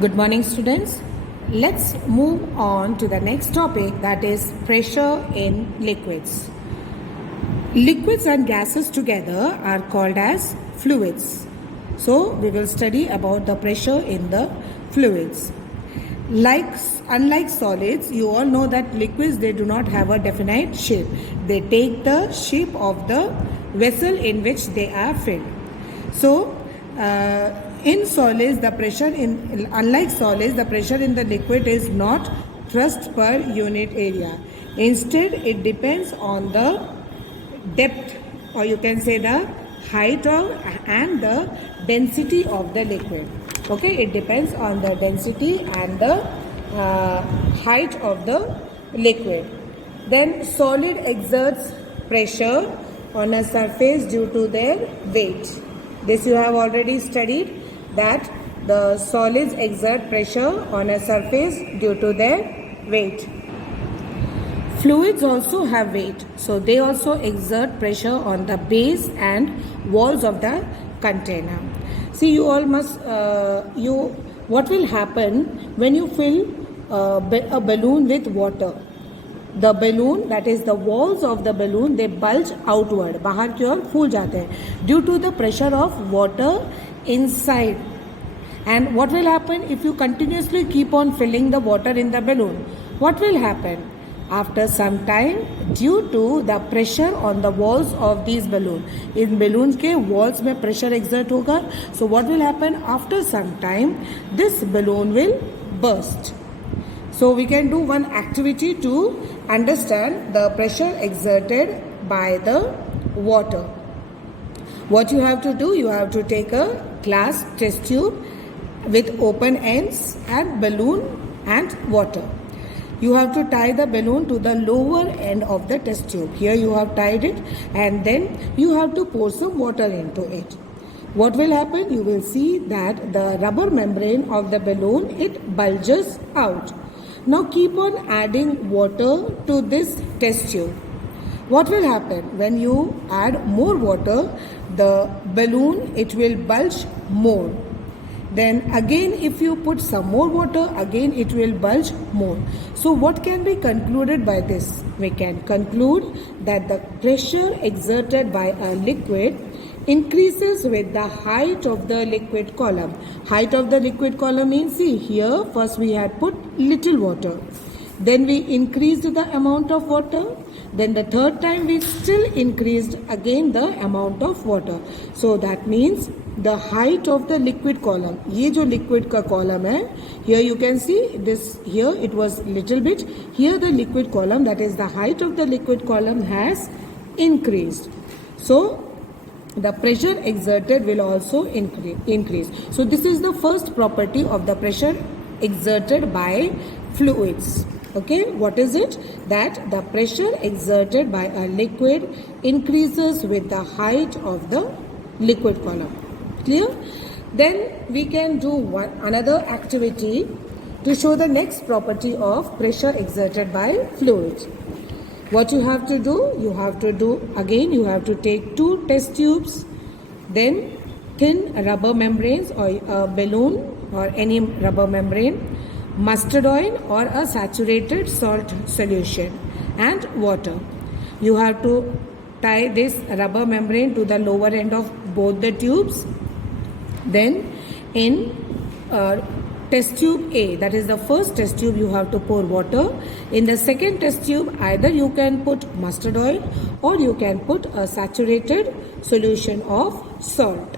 Good morning, students. Let's move on to the next topic, that is pressure in liquids. Liquids and gases together are called as fluids. So we will study about the pressure in the fluids. Unlike solids, you all know that liquids, they do not have a definite shape. They take the shape of the vessel in which they are filled. So in solids, unlike solids, the pressure in the liquid is not thrust per unit area. Instead, it depends on the depth, or you can say the height and the density of the liquid. Okay, it depends on the density and the height of the liquid. Then solid exerts pressure on a surface due to their weight. This you have already studied, that the solids exert pressure on a surface due to their weight. Fluids also have weight, so they also exert pressure on the base and walls of the container. See, you all must, what will happen when you fill a balloon with water? The balloon, that is the walls of the balloon, they bulge outward, बाहर की ओर फूल जाते हैं due to the pressure of water inside. And what will happen if you continuously keep on filling the water in the balloon? What will happen? After some time, due to the pressure on the walls of these balloons, in balloons के walls में pressure exert होगा. So what will happen? After some time, this balloon will burst. So we can do one activity to understand the pressure exerted by the water. What you have to do, you have to take a glass test tube with open ends and balloon and water. You have to tie the balloon to the lower end of the test tube. Here you have tied it, and then you have to pour some water into it. What will happen? You will see that the rubber membrane of the balloon, it bulges out. Now keep on adding water to this test tube. What will happen? When you add more water, the balloon, it will bulge more. Then again, if you put some more water, again it will bulge more. So what can be concluded by this? We can conclude that the pressure exerted by a liquid increases with the height of the liquid column. Height of the liquid column means, see here, first we had put little water. Then we increased the amount of water. Then the third time we still increased again the amount of water. So that means the height of the liquid column. ये जो liquid का column है, here you can see this, here it was little bit. Here the liquid column, that is the height of the liquid column, has increased. So the pressure exerted will also increase. So this is the first property of the pressure exerted by fluids. Okay, what is it? That the pressure exerted by a liquid increases with the height of the liquid column. Clear? Then we can do another activity to show the next property of pressure exerted by fluids. What you have to do? You have to take two test tubes, then thin rubber membranes or a balloon or any rubber membrane, mustard oil or a saturated salt solution, and water. You have to tie this rubber membrane to the lower end of both the tubes. Then in test tube A, that is the first test tube, you have to pour water. In the second test tube, either you can put mustard oil or you can put a saturated solution of salt.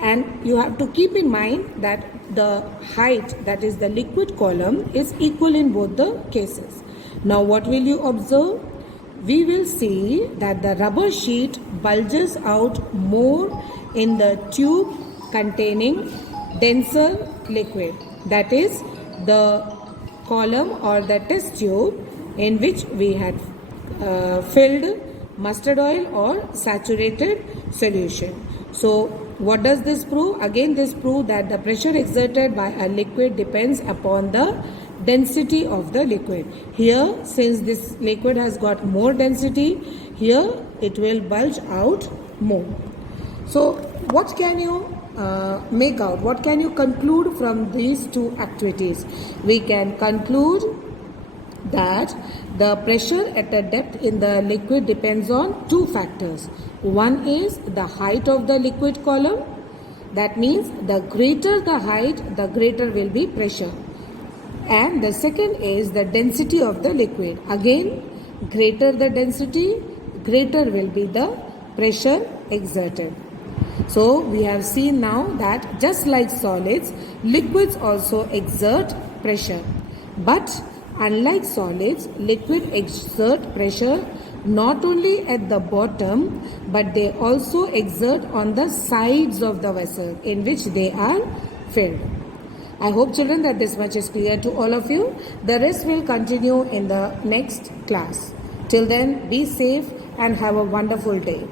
And you have to keep in mind that the height, that is the liquid column, is equal in both the cases. Now what will you observe? We will see that the rubber sheet bulges out more in the tube containing denser liquid, that is the column or the test tube in which we had filled mustard oil or saturated solution. So what does this prove? Again, this proves that the pressure exerted by a liquid depends upon the density of the liquid. Here, since this liquid has got more density, here it will bulge out more. So what can you make out? What can you conclude from these two activities? We can conclude that the pressure at a depth in the liquid depends on two factors. One is the height of the liquid column. That means the greater the height, the greater will be pressure. And the second is the density of the liquid. Again, greater the density, greater will be the pressure exerted. So we have seen now that just like solids, liquids also exert pressure. But unlike solids, liquid exert pressure not only at the bottom, but they also exert on the sides of the vessel in which they are filled. I hope, children, that this much is clear to all of you. The rest will continue in the next class. Till then, be safe and have a wonderful day.